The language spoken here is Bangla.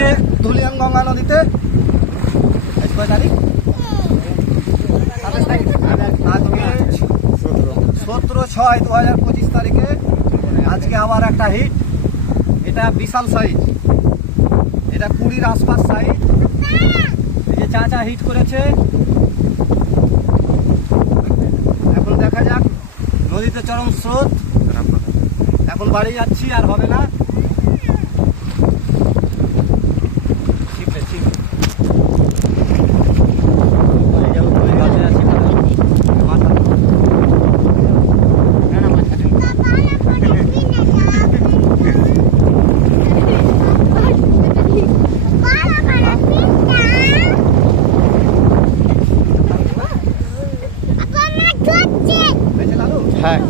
আজকে ধুলিয়ান গঙ্গা নদীতে আজ কয় তারিখ? আজকে 17/6/2025 তারিখে আজকে আবার একটা হিট। এটা বিশাল সাইজ, এটা 20-র আশপাশ সাইজ। এই যে চাচা হিট করেছে। এখন দেখা যাক, নদীতে চরম স্রোত। এখন বাড়ি যাচ্ছি, আর হবে না। হ্যাঁ।